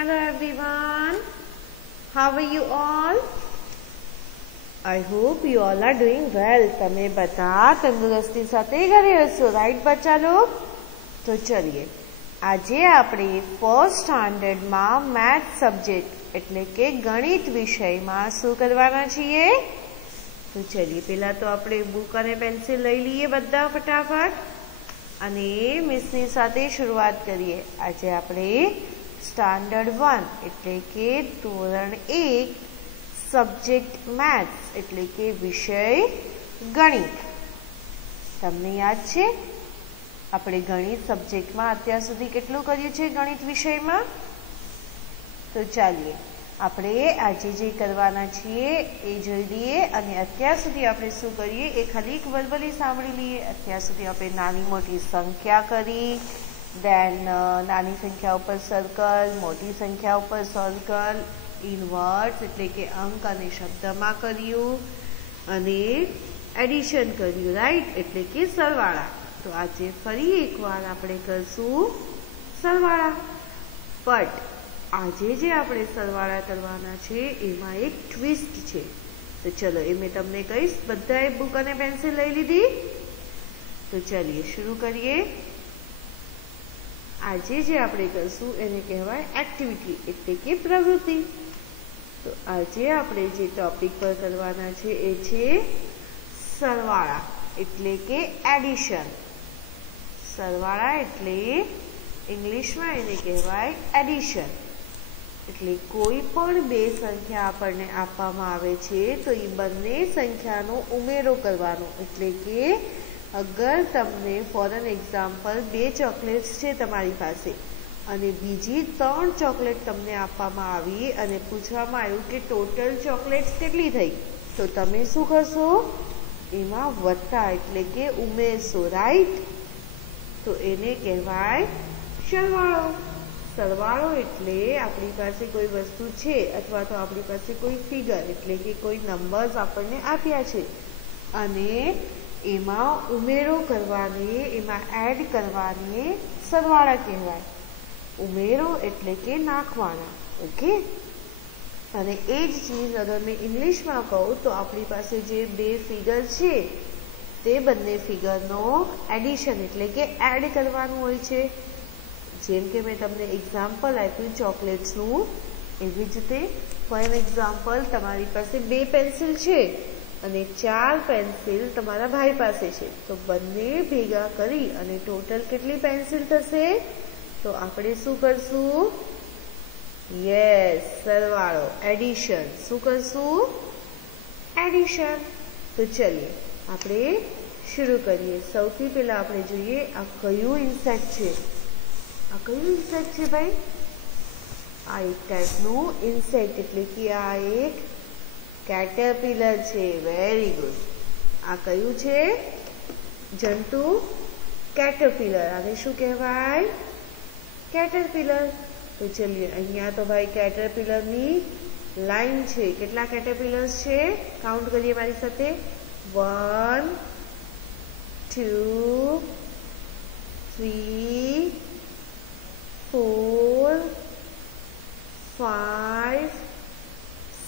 Hello everyone, how are you all? I hope you all are doing well. તમે બધા તંદુરસ્તી સાથે ઘરે હશો, રાઈટ બચ્ચા લોગ? તો ચલીએ આજે આપણે ફર્સ્ટ સ્ટાન્ડર્ડમાં મેથ્સ સબ્જેક્ટ એટલે કે ગણિત વિષયમાં શું કરવાના છીએ? તો ચલીએ પહેલા તો આપણે બુક અને પેન્સિલ લઈ લઈએ બધા ફટાફટ અને મિસની સાથે શરૂઆત કરીએ. આજે આપણે સ્ટાન્ડર્ડ 1 એટલે કે ધોરણ 1 સબ્જેક્ટ મેથ્સ એટલે કે વિષય ગણિત. તમને યાદ છે આપણે ગણિત સબ્જેક્ટમાં અત્યાર સુધી કેટલું કર્યું છે ગણિત વિષયમાં? તો ચાલીએ આપણે આજે જે કરવાના છીએ એ જોઈ લઈએ અને અત્યાર સુધી આપણે શું કરીએ એ ખાલી એક વર્બલી સાંભળી લઈએ. અત્યાર સુધી આપણે નાની મોટી સંખ્યા કરી, દેન નાની સંખ્યા ઉપર સર્કલ, મોટી સંખ્યા ઉપર સર્કલ, ઇનવર્સ એટલે કે અંક અને શબ્દમાં કર્યું અને એડિશન કર્યું, રાઈટ, એટલે કે સરવાળા. તો આજે ફરી એકવાર આપણે કરશું સરવાળા. બટ આજે જે આપણે સરવાળા કરવાના છે એમાં એક ટ્વિસ્ટ છે. તો ચલો એ મેં તમને કહીશ. બધાએ બુક અને પેન્સિલ લઈ લીધી? તો ચલીએ શરૂ કરીએ. આજે જે આપણે કરશું એને કહેવાય એક્ટિવિટી એટલે કે પ્રવૃત્તિ. તો આજે આપણે જે ટોપિક પર કરવાના છે એ છે સરવાળા એટલે કે એડિશન. સરવાળા એટલે ઇંગ્લિશમાં એને કહેવાય એડિશન. એટલે કોઈ પણ બે સંખ્યા આપણને આપવામાં આવે છે તો એ બંને સંખ્યાનો ઉમેરો કરવાનો. એટલે કે અગર તમને ફોર એન એક્ઝામ્પલ 2 ચોકલેટ્સ છે તમારી પાસે અને બીજી 3 ચોકલેટ તમને આપવામાં આવી અને પૂછવામાં આવ્યું કે ટોટલ ચોકલેટ્સ કેટલી થઈ, તો તમે શું કરશો? એમાં વત્તા એટલે કે ઉમેરશો, રાઈટ? તો એને કહેવાય સરવાળો. સરવાળો એટલે આપણી પાસે કોઈ વસ્તુ છે અથવા તો આપણી પાસે કોઈ ફિગર એટલે કે કોઈ નંબર્સ આપણને આપ્યા છે અને એમાં ઉમેરો કરવાને, એમાં એડ કરવાને સરવાળા કહેવાય. ઉમેરો એટલે કે નાખવાના, ઓકે? અને એ જ ચીજ અગર મેં ઇંગ્લિશમાં કહું તો આપણી પાસે જે બે ફિગર છે તે બંને ફિગરનો એડિશન એટલે કે એડ કરવાનું હોય છે. જેમ કે મેં તમને એક્ઝામ્પલ આપ્યું ચોકલેટ્સનું, એવી જ રીતે ફોર એન એક્ઝામ્પલ તમારી પાસે 2 પેન્સિલ છે અને 4 પેન્સિલ તમારા ભાઈ પાસે છે, તો બંને ભેગા કરી અને ટોટલ કેટલી પેન્સિલ થશે? તો આપણે શું કરશું? યસ, સરવાળો, એડિશન. શું કરશું? એડિશન. તો ચલીએ આપણે શરૂ કરીએ. સૌથી પહેલા આપણે જોઈએ આ કયું ઇન્સેક્ટ છે. આ કયું ઇન્સેક્ટ છે ભાઈ? આ એક ટાઈપનું ઇન્સેક્ટ એટલે કે આ એક કેટરપિલર છે. Very good. આ કયું છે જંતુ? કેટરપિલર. આને શું કહેવાય? કેટરપિલર. તો ચલીએ અહીંયા તો ભાઈ કેટરપિલરની લાઈન છે. કેટલા કેટરપિલર્સ છે? કાઉન્ટ કરીએ મારી સાથે. 1 2 3 4 5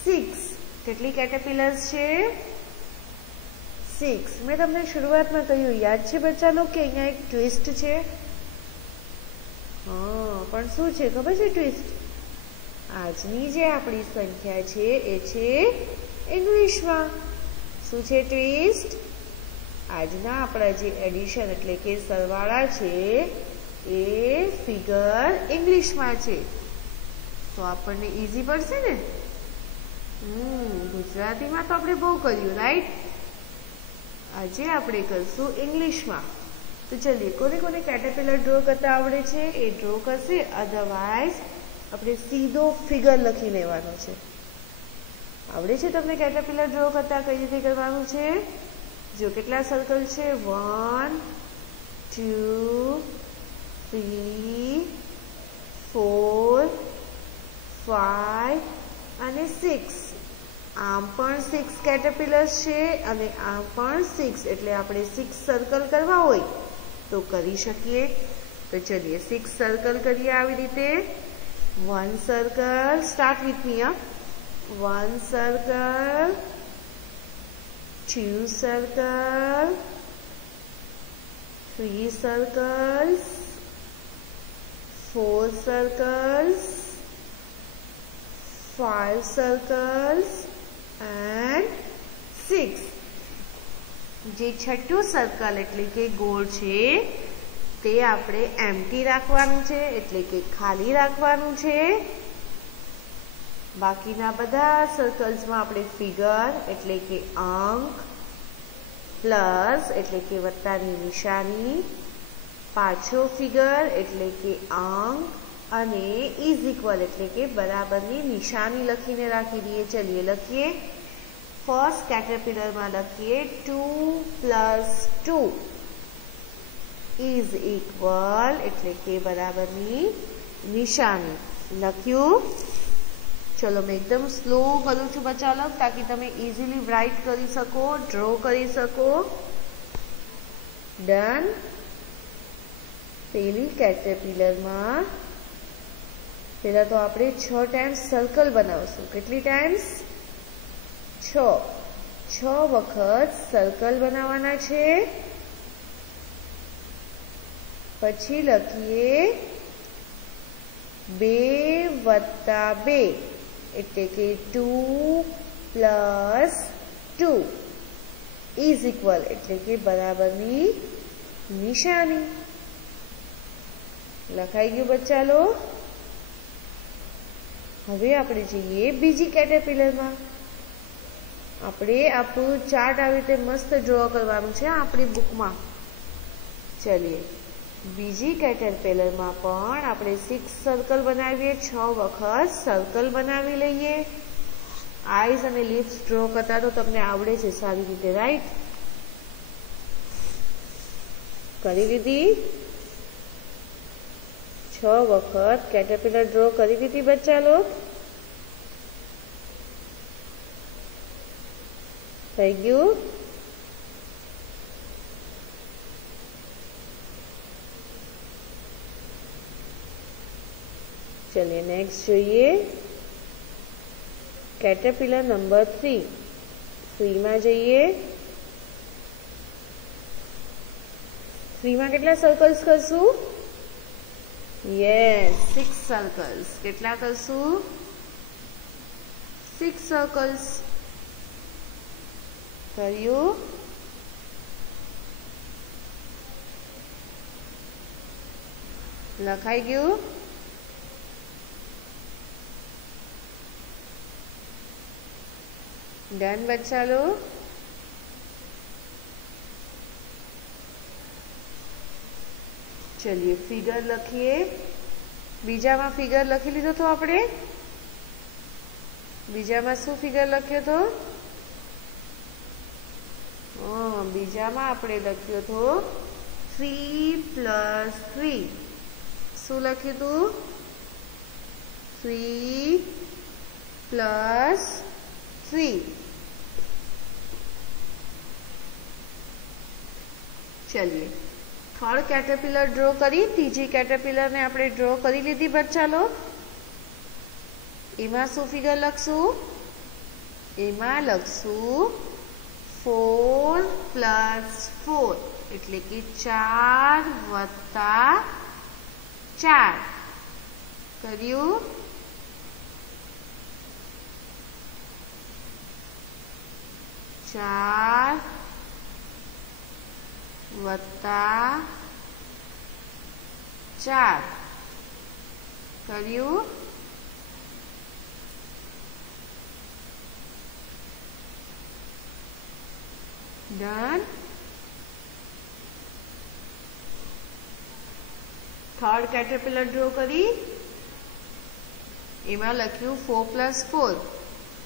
6. કેટલી કેટરપિલર્સ છે? 6. મેં તમને શરૂઆતમાં કહ્યું, યાદ છે બચ્ચા લોકો, કે અહીંયા એક ટ્વિસ્ટ છે. હા, પણ શું છે ખબર છે ટ્વિસ્ટ? આજની જે આપણી સંખ્યા છે એ છે ઇંગ્લિશમાં. શું છે ટ્વિસ્ટ? આજના આપણા જે એડિશન એટલે કે સરવાળા છે એ ફિગર ઇંગ્લિશમાં છે. તો આપણને ઈઝી પડશે ને? ગુજરાતીમાં તો આપણે બહુ કર્યું, રાઈટ? આજે આપણે કરશું ઇંગ્લિશમાં. તો ચલીએ કોને કોને કેટરપિલર ડ્રો કરતા આવડે છે એ ડ્રો કરશે, અધરવાઇઝ આપણે સીધો ફિગર લખી લેવાનો છે. આવડે છે તમને કેટરપિલર ડ્રો કરતા કઈ રીતે કરવાનું છે? જો કેટલા સર્કલ છે? 1 2 3 4 5 અને 6. આમ પણ 6 કેટરપિલર્સ છે અને આમ પણ 6, એટલે આપણે 6 સર્કલ કરવા હોય તો કરી શકીએ. તો ચલીએ 6 સર્કલ કરીએ આવી રીતે. One circle, start with me, huh? One circle, two circle, three circles, four circles, five circles and six. જે છઠ્ઠું સર્કલ એટલે કે ગોળ છે તે આપણે એમ્પ્ટી રાખવાનું છે એટલે કે ખાલી રાખવાનું છે. બાકીના બધા સર્કલ્સમાં આપણે ફિગર એટલે કે અંક, પ્લસ એટલે કે વત્તાની નિશાની, પાછો ફિગર એટલે કે અંક અને ઇઝ ઇક્વલ એટલે કે બરાબરની નિશાની લખીને રાખી દઈએ. ચલીએ લખીએ. ફર્સ્ટ કેટરપિલરમાં લખીએ 2 + 2 ઇઝ ઇક્વલ એટલે કે બરાબરની નિશાની લખ્યું. ચલો મેં એકદમ સ્લો કરું છું બચ્ચા લોગ તાકી તમે ઇઝીલી રાઇટ કરી શકો, ડ્રો કરી શકો. ડન. પેલી કેટરપિલરમાં પહેલા તો આપણે 6 ટાઈમ્સ સર્કલ બનાવશું. કેટલી ટાઈમ્સ? 6 વખત સર્કલ બનાવવાના છે. પછી લખીએ 2 + 2 એટલે કે 2 + 2 ઇઝ ઇક્વલ એટલે કે બરાબરની નિશાની લખાઈ ગયું બચ્ચા લો. હવે આપણે જઈએ બીજી કેટરપિલરમાં. આપણે આપણું ચાર્ટ આવી રીતે મસ્ત ડ્રો કરવાનું છે આપણી બુકમાં. ચલીએ બીજી કેટરપિલરમાં પણ આપણે 6 સર્કલ બનાવીએ. 6 વખત સર્કલ બનાવી લઈએ. આઈઝ અને લિપ્સ ડ્રો કરતા તો તમને આવડે છે સારી રીતે, રાઈટ? કરી દીધી. 6 વખત કેટરપિલર ડ્રો કરી દીધી બચ્ચા લોગ. થઈ ગયું. चलिए नेक्स्ट જોઈએ કેટરપિલર નંબર 3. 3 માં જઈએ. 3 માં કેટલા સર્કલ્સ કરશું? Yes, 6 circles. કેટલા કરશું? 6 સર્કલ્સ. કર્યું. લખાઈ ગયું. डन बच्चा लो. चलिए फिगर लखीए. बीजामा फिगर लखी लीधो तो आपणे. बीजामा शू फिगर लख्यो तो? बीजामा आपणे लख्यो तो 3 + 3. शू लख्युं तु? 3 + 3. चलिए थर्ड कैटरपिलर ड्रॉ करी. तीजी कैटरपिलर ने आपणे ड्रॉ करी लीधी बच्चा लोग. एमां शू फिगर लखशू? एमां लखशू 4 + 4 એટલે કે 4 + 4. કર્યું. 4 + 4 કર્યું. ડન. થર્ડ કેટરપિલર ડ્રો કરી. એમાં લખ્યું 4 + 4.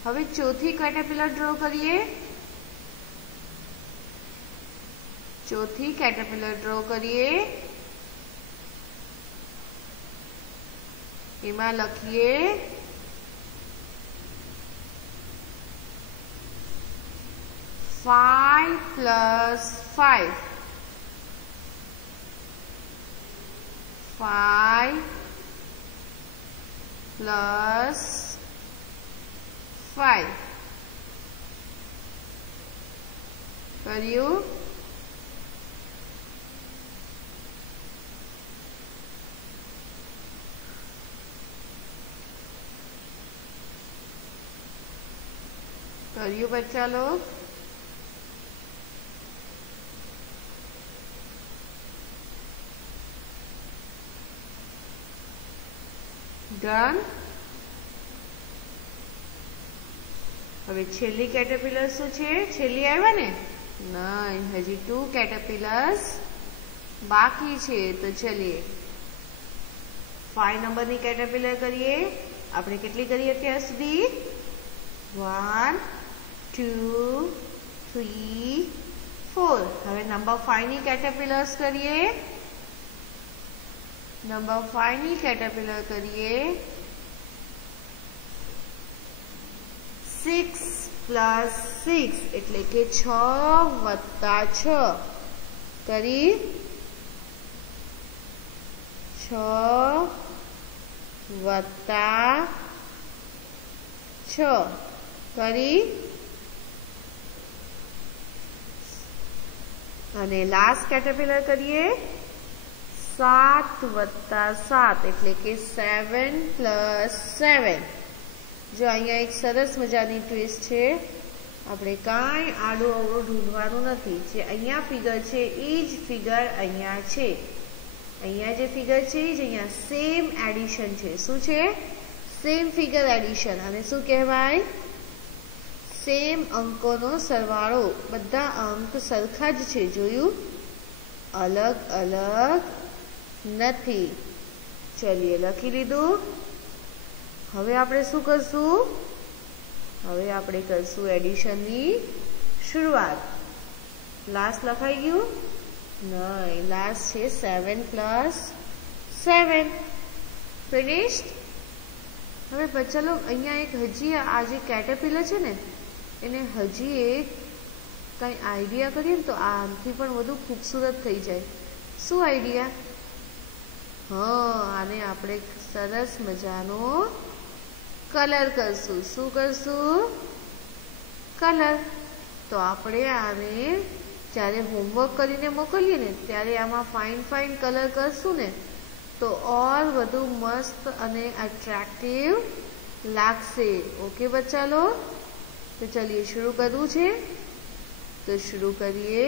હવે ચોથી કેટરપિલર ડ્રો કરીએ. ચોથી કેટરપિલર ડ્રો કરીએ. એમાં લખીએ 5 + 5. 5 પ્લસ 5 કર્યું. કર્યું બચ્ચા લોગ? ડન. હવે છેલ્લી કેટરપિલર શું છે? છેલ્લી આવ્યા ને? નહીં, હજી 2 કેટરપિલર્સ બાકી છે. તો ચલીએ 5 નંબરની કેટરપિલર કરીએ. આપણે કેટલી કરી અત્યાર સુધી? 1 2 3 4. હવે નંબર 5 ની કેટરપિલર્સ કરીએ. નંબર 5 ની કેટરપિલર કરીએ. 6 પ્લસ 6 એટલે કે 6 વત્તા 6 કરી. 6 વત્તા 6 કરી. અને લાસ્ટ કેટરપિલર કરીએ. 7 વત્તા 7 એટલે કે 7 પ્લસ 7. જો અહીંયા એક સરસ મજાની ટ્વિસ્ટ છે. આપણે કાંઈ આડું અવળું ઢૂંઢવાનું નથી. જે અહીંયા ફિગર છે એ જ ફિગર અહીંયા છે. અહીંયા જે ફિગર છે એ જ અહીંયા સેમ એડિશન છે. શું છે? Same figure addition. અને શું કહેવાય? સેમ અંકોનો સરવાળો. બધા અંક સરખા જ છે. જોયું? અલગ અલગ નથી. ચલીએ લખી લીધું. હવે આપણે શું કરશું? હવે આપણે કરશું એડિશનની શરૂઆત. લાસ્ટ લખાઈ ગયું? નહીં, લાસ્ટ છે 7 પ્લસ 7. ફિનિશ્ડ. હવે ચલો અહીંયા એક હજી આ જે કેટરપિલર છે ને એને હજી એક કંઈ આઈડિયા કરીએ ને તો આનાથી પણ વધુ ખૂબસૂરત થઈ જાય. શું આઈડિયા? આને આપણે સરસ મજાનો કલર કરશું. શું કરશું? કલર. તો આપણે આને જ્યારે હોમવર્ક કરીને મોકલીએ ને ત્યારે આમાં ફાઇન ફાઇન કલર કરશું ને તો ઓર વધુ મસ્ત અને એટ્રેક્ટિવ લાગશે. ઓકે બચ્ચા લો? તો ચલીએ શરૂ કરવું છે. તો શરૂ કરીએ.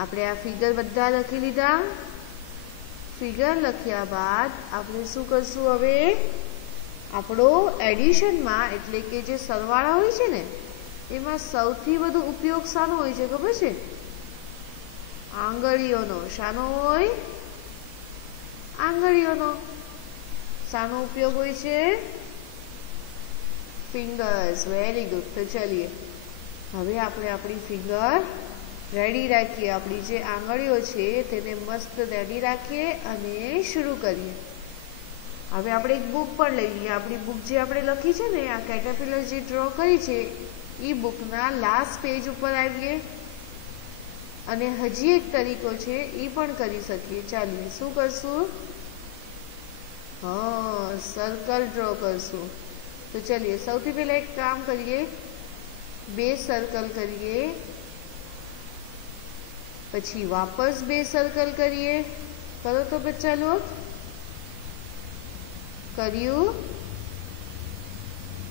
આપણે આ ફિગર બધા લખી લીધા. ફિગર લખ્યા બાદ આપણે શું કરશું? હવે આપણો એડિશનમાં એટલે કે જે સરવાળા હોય છે ને એમાં સૌથી વધુ ઉપયોગ શાનો હોય છે ખબર છે? આંગળીઓનો. શાનો હોય? આંગળીઓનો. શાનો ઉપયોગ હોય છે? ફિંગર્સ. Very good. તો ચલીએ હવે આપણે આપણી ફિંગર રેડી રાખીએ. આપણી જે આંગળીઓ છે તેને મસ્ત રેડી રાખીએ અને શરૂ કરીએ. હવે આપણે એક બુક પણ લઈ લઈએ. આપણી બુક જે આપણે લખી છે ને આ કેટરપિલર જે ડ્રો કરી છે એ બુકના લાસ્ટ પેજ ઉપર આવીએ અને હજી એક તરીકો છે એ પણ કરી શકીએ. ચાલીએ શું કરશું? સર્કલ ડ્રો કરશું. તો ચલીએ સૌથી પહેલા એક કામ કરીએ. 2 સર્કલ કરીએ. પછી વાપસ 2 સર્કલ કરીએ. કરો તો બચ્ચા લોગ. કર્યું.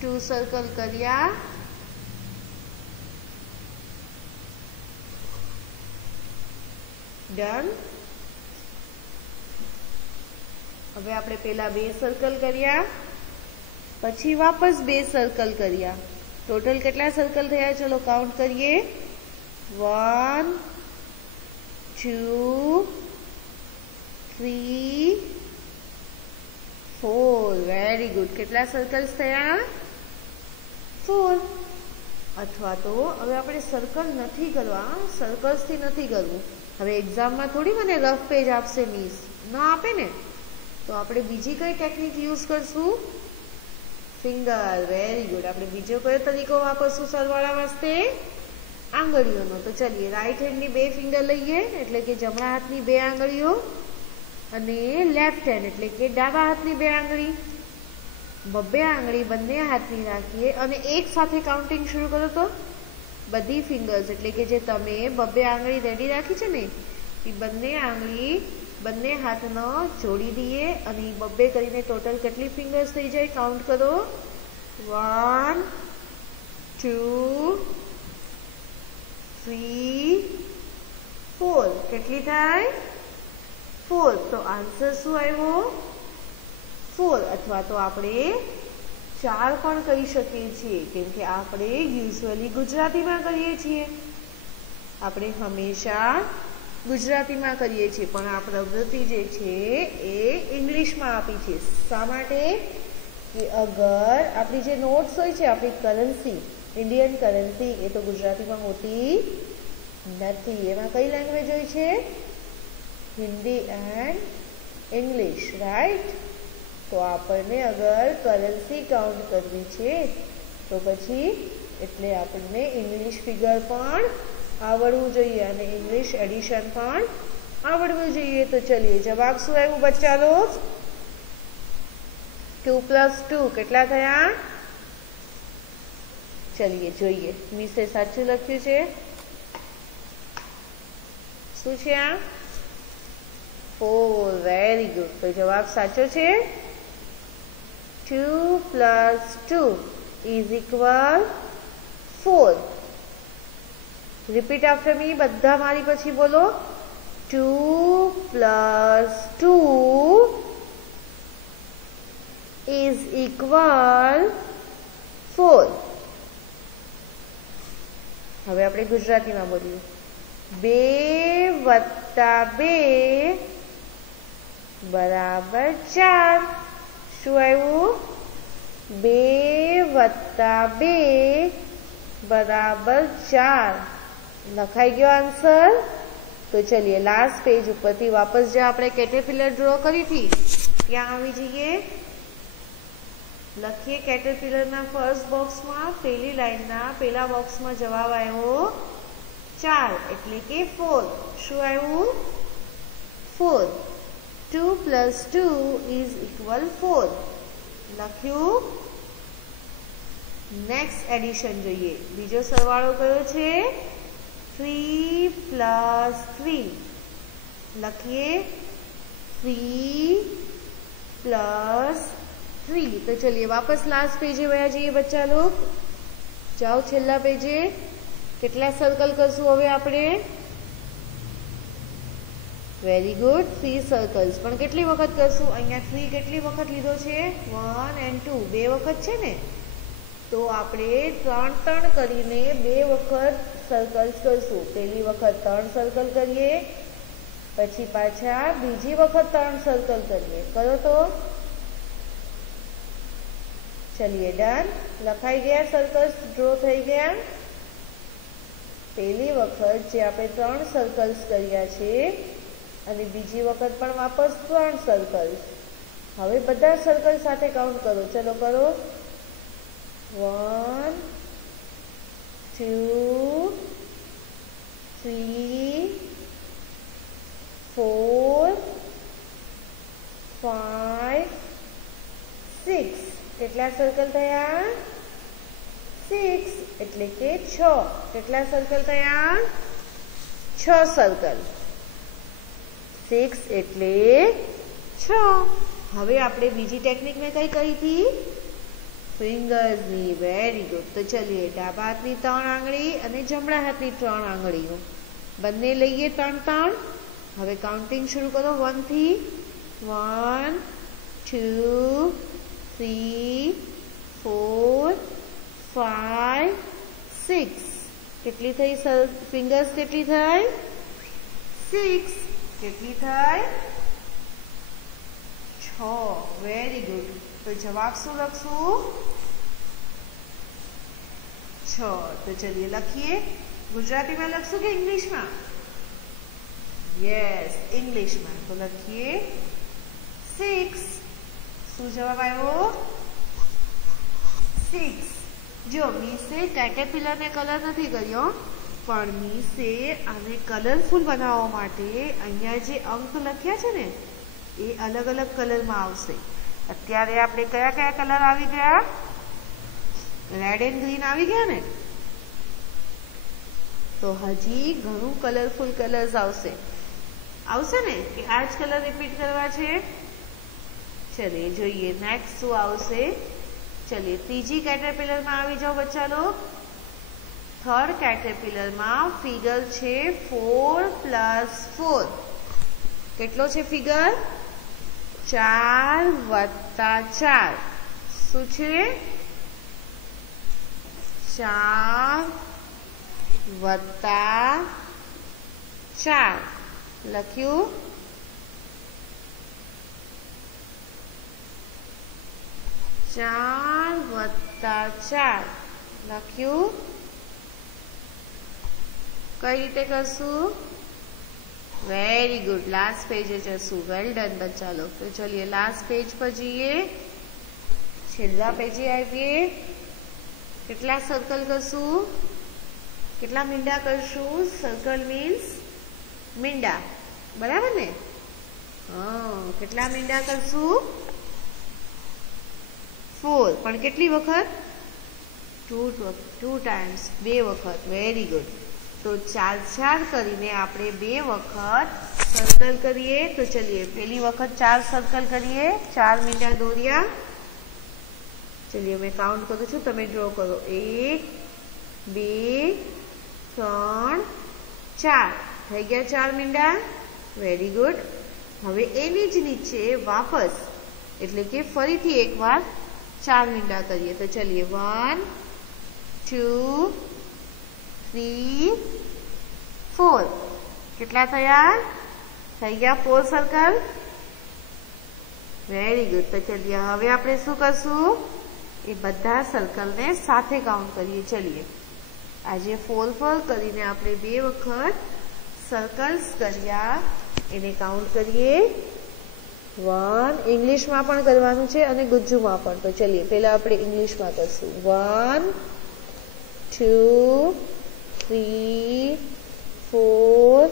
2 સર્કલ કર્યા. ડન. હવે આપણે પહેલા 2 સર્કલ કર્યા પછી વાપસ 2 સર્કલ કર્યા. ટોટલ કેટલા સર્કલ થયા? ચલો કાઉન્ટ કરીએ. 1 2 3 4. Very good. કેટલા સર્કલ્સ થયા? 4. અથવા તો હવે આપણે સર્કલ નથી કરવા. સર્કલ્સથી નથી કરવું. હવે એક્ઝામમાં થોડી મને રફ પેજ આપશે મિસ. ના આપે ને તો આપણે બીજી કઈ ટેકનિક યુઝ કરશું? ફિંગર. Very good. આપણે બીજો કયો તરીકો વાપરશું સરવાળા વાસ્તે? આંગળીઓનો. તો ચલીએ રાઈટ હેન્ડની 2 ફિંગર લઈએ એટલે કે જમણા હાથની 2 આંગળીઓ અને લેફ્ટ હેન્ડ એટલે કે ડાબા હાથની 2 આંગળી, બબ્બે આંગળી બંને હાથની રાખીએ અને એક સાથે કાઉન્ટિંગ શરૂ કરો તો બધી ફિંગર્સ એટલે કે જે તમે બબ્બે આંગળી રેડી રાખી છે ને એ બંને આંગળી બંને હાથનો જોડી દઈએ અને બબ્બે કરીને ટોટલ કેટલી ફિંગર્સ થઈ જાય કાઉન્ટ કરો 1 2 3 4 કેટલી થાય 4 તો આન્સર શું આવ્યો 4 અથવા તો આપણે 4 પણ કહી શકીએ છીએ કેમ કે આપણે યુઝ્યુઅલી ગુજરાતીમાં કરીએ છીએ, આપણે હંમેશા ગુજરાતીમાં કરીએ છીએ પણ આ પ્રવૃત્તિ જે છે એ ઇંગ્લિશમાં આપી છે. શા માટે કે અગર આપણી જે નોટ્સ હોય છે આપણી કરન્સી ઇન્ડિયન કરન્સી એ તો ગુજરાતીમાં હોતી નથી, એમાં કઈ લેંગ્વેજ હોય છે હિન્દી એન્ડ ઇંગ્લિશ, રાઈટ? તો આપણને અગર કરન્સી કાઉન્ટ કરવી છે તો પછી એટલે આપણને ઇંગ્લિશ ફિગર પણ આવડવું જોઈએ અને ઇંગ્લિશ એડિશન પણ આવડવું જોઈએ. તો ચલીએ જવાબ શું આવ્યું બચ્ચા લોગ 2 + 2 કેટલા થયા? ચલીએ જોઈએ મિસે સાચું લખ્યું છે શું છે આ 4, વેરી ગુડ. તો જવાબ સાચો છે 2 + 2 = 4. રિપીટ આફ્ટર મી, બધા મારી પછી બોલો 2 + 2 = 4. હવે આપણે ગુજરાતીમાં બોલીએ 2 + 2 = 4. શું આવ્યું 2 + 2 = 4. લખાઈ ગયો આન્સર. તો ચલીએ લાસ્ટ પેજ ઉપરથી વાપસ જે આપણે કેટરપિલર ડ્રો કરી હતી ત્યાં આવી જઈએ, લખીએ કેટરપિલરના ફર્સ્ટ બોક્સમાં પહેલી લાઈનના પહેલા બોક્સમાં જવાબ આવ્યો 4 એટલે કે 4. શું આવ્યું 4. 2 + 2 = 4 લખ્યું. નેક્સ્ટ એડિશન જોઈએ, બીજો સરવાળો કયો છે 3 + 3 લખીએ 3 + 3. તો ચलिए વાપસ લાસ્ટ પેજે વયા જઈએ બચ્ચા લોગ, જાઓ છેલ્લા પેજે. કેટલા સર્કલ કરશું હવે આપણે? Very good 3 circles. પણ કેટલી વખત કરશું? અહીંયા 3 કેટલી વખત લીધો છે 1 and 2 2 વખત છે ને, તો આપણે 3 કરીને 2 વખત સર્કલ્સ કરશું. પહેલી વખત 3 સર્કલ કરીએ પછી પાછા બીજી વખત 3 સર્કલ કરીએ. કરો તો ચलिए ડન. લખાઈ ગયા સર્કલ્સ, ડ્રો થઈ ગયા. પહેલી વખત જે આપણે 3 સર્કલ્સ કર્યા છે અને બીજી વખત પણ વાપસ 3 સર્કલ્સ. હવે બધા સર્કલ સાથે કાઉન્ટ કરો. ચલો કરો 1 2 3 4 5 6. કેટલા સર્કલ થયા? 6 એટલે કે 6. કેટલા સર્કલ થયા? 6 સર્કલ. 6 એટલે 6. હવે આપણે બીજી ટેકનિક મેં કઈ કરી હતી? ફિંગર્સની. Very good. તો ચલીએ ડાબા હાથની 3 આંગળી અને જમણા હાથની 3 આંગળીઓ બંને લઈએ 3. હવે કાઉન્ટિંગ શરૂ કરો 1 થી. 1 2 3 4 5 6. કેટલી થઈ ફિંગર્સ? કેટલી થઈ? 6. કેટલી થઈ? 6. Very good. તો જવાબ શું લખશું? 6. તો ચલિए લખીએ. ગુજરાતીમાં લખશું કે ઇંગ્લિશમાં? યસ ઇંગ્લિશમાં. તો લખીએ 6. શું જવાબ આવ્યો? 6. જો મીસે કેટરપિલરને કલર નથી કર્યો પણ મીસે આને કલરફુલ બનાવવા માટે અહીંયા જે અંક લખ્યા છે ને એ અલગ અલગ કલરમાં આવશે. અત્યારે આપણે કયા કયા કલર આવી ગયા? રેડ એન્ડ ગ્રીન આવી ગયા ને. તો હજી ઘણું કલરફુલ કલર્સ આવશે ને કે આ જ કલર રિપીટ કરવા છે? ચલિए જોઈએ નેક્સ્ટ શું આવશે. ચલિए ત્રીજી કેટરપિલરમાં આવી જાઓ બચ્ચા લોગ. થર્ડ કેટરપિલરમાં ફિગર છે 4 + 4. કેટલો છે ફિગર? 4 + 4. શું છે? 4 + 4 લખ્યું. 4 + 4 લખ્યું. કઈ રીતે કરશું? વેરી ગુડ, લાસ્ટ પેજે જશું. વેલ ડન બચ્ચા લોગ. તો ચલિए લાસ્ટ પેજ પર જઈએ. છેલ્લા પેજે આવીએ. કેટલા સર્કલ કરશું? કેટલા મીંડા કરશું? સર્કલ મીન્સ મીંડા, બરાબર ને? કેટલા મીંડા કરશું? 4. પણ કેટલી વખત? 2 ટાઈમ્સ, 2 વખત. Very good. તો 4 4 કરીને આપણે 2 વખત સર્કલ કરીએ. તો ચલીએ પહેલી વખત 4 સર્કલ કરીએ. 4 મીંડા દોર્યા. ચલીએ મેં કાઉન્ટ કરું છું, તમે ડ્રો કરો. 1 2 3 4 થઈ ગયા 4 મીંડા. Very good. હવે એની જ નીચે વાપસ એટલે કે ફરીથી એકવાર 4 મીંડા કરીએ. તો ચલીએ 1 2 3 4. કેટલા થયા? થઈ ગયા 4 સર્કલ. Very good. તો ચલીએ હવે આપણે શું કરશું? એ બધા સર્કલને સાથે કાઉન્ટ કરીએ. ચલીએ આજે 4 4 કરીને આપણે 2 વખત સર્કલ્સ કર્યા એને કાઉન્ટ કરીએ. 1 ઇંગ્લિશમાં પણ કરવાનું છે અને ગુજ્જુમાં પણ. તો ચલીએ પહેલા આપણે ઇંગ્લિશમાં કરશું. 1 2 3 4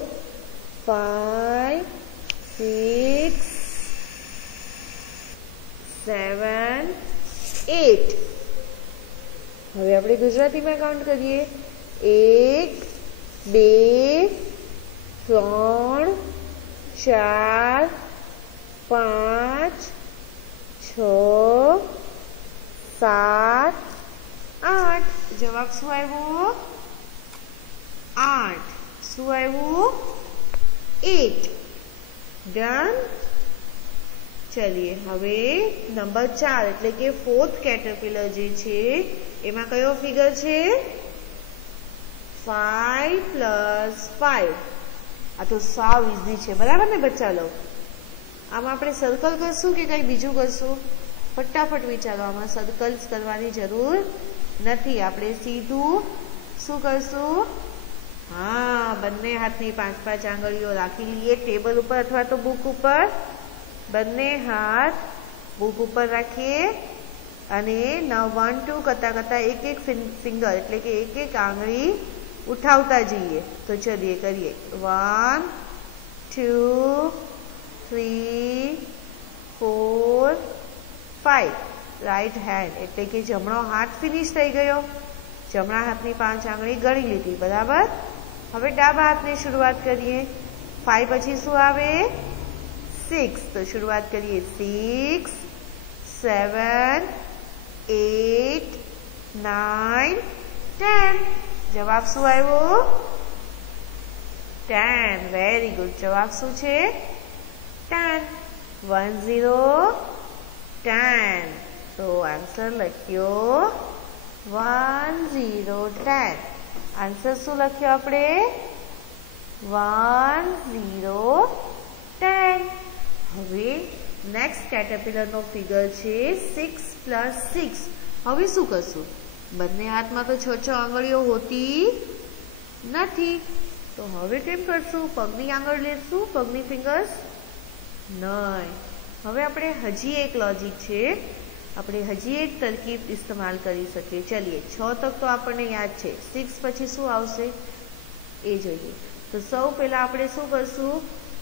5 6 7 8. હવે આપણે ગુજરાતીમાં કાઉન્ટ કરીએ. 1 2 3 4 5 6 7 8. જવાબ શું આવ્યો? 8. શું આવ્યું? 8. ડન. ચલીએ હવે નંબર 4 એટલે કે 4th કેટરપિલર જે છે એમાં કયો ફિગર છે? 5 + 5. આ તો સાવ ઈઝી છે, બરાબર ને બચ્ચા લોકો? આમાં આપણે સર્કલ કરશું કે કંઈ બીજું કરશું? ફટાફટ વિચારો. આમાં સર્કલ્સ કરવાની જરૂર નથી. આપણે સીધું શું કરશું? હા, બંને હાથની 5 5 આંગળીઓ રાખી લઈએ ટેબલ ઉપર અથવા તો બુક ઉપર. બંને હાથ બુક ઉપર રાખીએ અને 1 2 કરતા કરતા એક એક ફિંગર એટલે કે એક એક આંગળી ઉઠાવતા જઈએ. તો ચલીએ કરીએ. 1 2 3 4 5. રાઈટ હેન્ડ એટલે કે જમણો હાથ ફિનિશ થઈ ગયો. જમણા હાથની 5 આંગળી ગણી લીધી, બરાબર? હવે ડાબા હાથની શરૂઆત કરીએ. 5 પછી શું આવે? 6. તો શરૂઆત કરીએ. 6 7 8 9 10. જવાબ શું આવ્યો? 10. Very good. જવાબ શું છે? 10. 1 0 10. તો આન્સર લખ્યો 1 0 10. આન્સર શું લખ્યો આપણે? 1 0 10. હવે નેક્સ્ટ કેટરપિલરનો ફિગર છે 6 + 6. હવે શું કરશું? બંને હાથમાં તો 6 6 આંગળીઓ હોતી નથી. તો હવે કેમ કરશું? પગની આંગળ લેશું, પગની ફિંગર્સ નહીં. હવે આપણે હજી એક લોજિક છે, આપણે હજી એક તરકીબ ઇસ્તેમાલ કરી શકીએ. ચલીએ 6 તક તો આપણને યાદ છે. 6 પછી શું આવશે એ જોઈએ. તો સૌ પહેલા આપણે શું કરશું?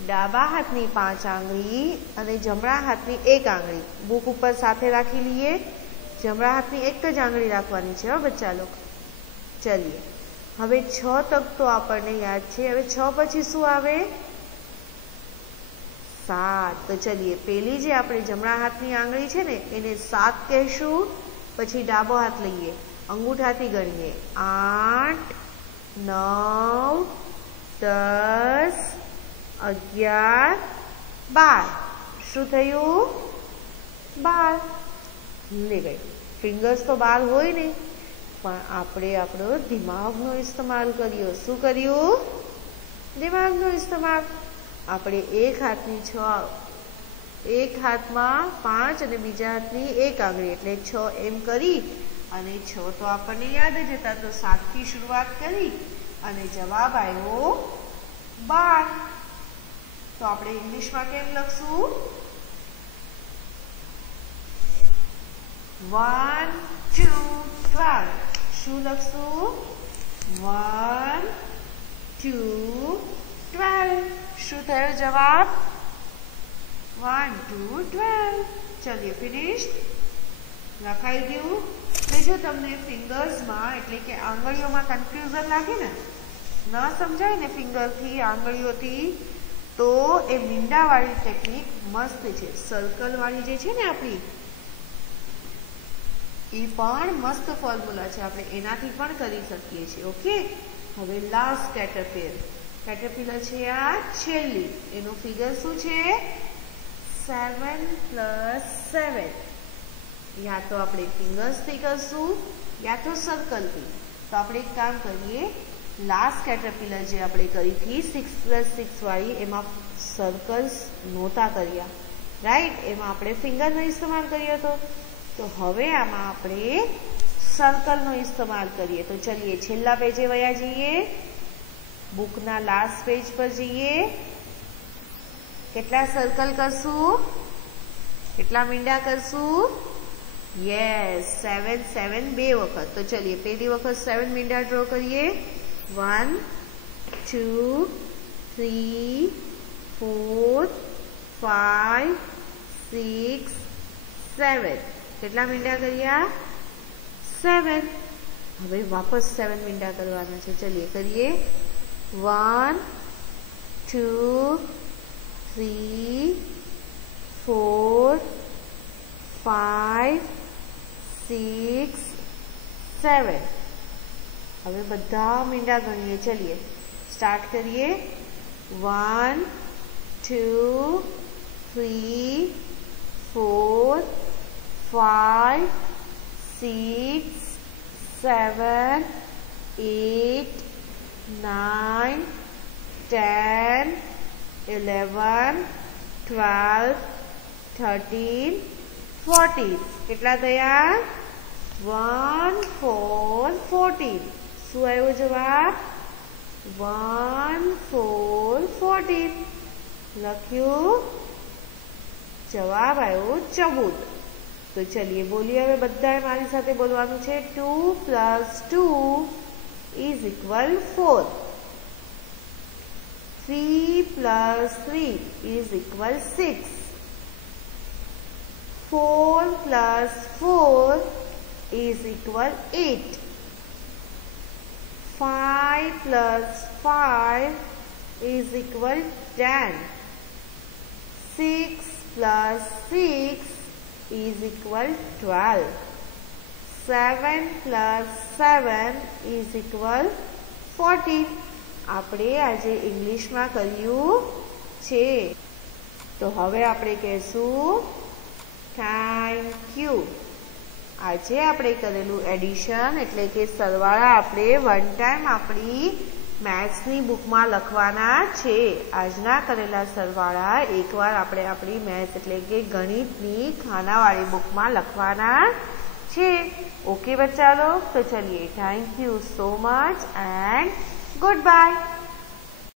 ડાબા હાથની 5 આંગળી અને જમણા હાથની 1 આંગળી બુક ઉપર સાથે રાખી લઈએ। જમણા હાથની એક જ આંગળી રાખવાની છે બચ્ચા લોકો। ચलिए હવે 6 તક તો આપણને યાદ છે। હવે 6 પછી શું આવે? 7। તો ચलिए પેલી જે આપણે જમણા હાથની આંગળી છે ને એને 7 કહેશું। પછી ડાબો હાથ લઈએ, અંગૂઠાથી ગણીએ 8 9 10 11 12। શું થયું? 12 લે ગઈ। ફિંગર્સ તો 12 હોય ને, પણ આપણે આપણો દિમાગનો ઇસ્તેમાલ કર્યો। શું કર્યું? દિમાગનો ઇસ્તેમાલ। આપણે એક હાથમાં 5 અને બીજા હાથની 1 આંગળી એટલે 6 એમ કરી અને 6 તો આપણને યાદ જ હતા, તો 7 થી શરૂઆત કરી અને જવાબ આવ્યો 12। તો આપણે ઇંગ્લિશમાં કેમ લખશું? 1 2 12। શું લખશું? 1 2 12। શું થયો જવાબ? 1 2 12। ચलिए ફિનિશ। લખાઈ ગયું। જો તમને ફિંગર્સમાં એટલે કે આંગળીઓમાં કન્ફ્યુઝન લાગે ને, ન સમજાય ને ફિંગરથી આંગળીઓથી, તો એ મીંડાવાળી ટેકનિક મસ્ત છે। સર્કલવાળી જે છે ને આપણી, એ પણ મસ્ત ફોર્મ્યુલા છે, આપણે એનાથી પણ કરી શકીએ છીએ। ઓકે, હવે લાસ્ટ કેટરપિલર છે આ છેલ્લી। એનું ફિગર શું છે? 7 + 7। યા તો આપણે ફિંગર્સથી કરશું યા તો સર્કલથી। તો આપણે એક કામ કરીએ, લાસ્ટ કેટરપિલર જે આપણે કરી હતી 6 + 6 વાળી, એમાં સર્કલ્સ નહોતા કર્યા, રાઈટ? એમાં આપણે ફિંગરનો ઇસ્તેમાલ કર્યો હતો। તો હવે આમાં આપણે સર્કલનો ઇસ્તેમાલ કરીએ। તો ચલીએ છેલ્લા પેજે વયા જઈએ, બુકના લાસ્ટ પેજ પર જઈએ। કેટલા સર્કલ કરશું? કેટલા મીંડા કરશું? યસ, 7 7 બે વખત। તો ચલીએ પહેલી વખત 7 મીંડા ડ્રો કરીએ। 1 2 3 4 5 6 7। કેટલા મીંડા કર્યા? 7। હવે વાપસ 7 મીંડા કરવાના છે। ચલીએ કરીએ। 1 2 3 4 5 6 7। હવે બધા મીંડા ગણીએ। ચલીએ સ્ટાર્ટ કરીએ। 1 2 3 4 5 6 7 8 9 10 11 12 13 14। કેટલા થયા? 1 4 14। શું આવ્યો જવાબ? 1 4 14 લખ્યું। જવાબ આવ્યો 14। તો ચલીએ બોલીએ હવે બધાએ મારી સાથે બોલવાનું છે। 2 + 2 = 4। 3 + 3 = 6। 4 + 4 = 8। 5 + 5 = 10। 6 + 6 = 12। 7 + 7 = 14। આપણે આજે ઇંગ્લિશમાં કર્યું છે। તો હવે આપણે કહેશું થેન્ક યુ। આજે આપણે કરેલું એડિશન એટલે કે સરવાળા આપણે 1 ટાઈમ આપણી મેથ્સની બુકમાં લખવાના છે। આજના કરેલા સરવાળા એકવાર આપણે આપણી મેથ્સ એટલે કે ગણિતની ખાનાવાળી બુકમાં લખવાના છે। ઓકે બચ્ચા લોગ, તો ચलिए thank you so much and good bye.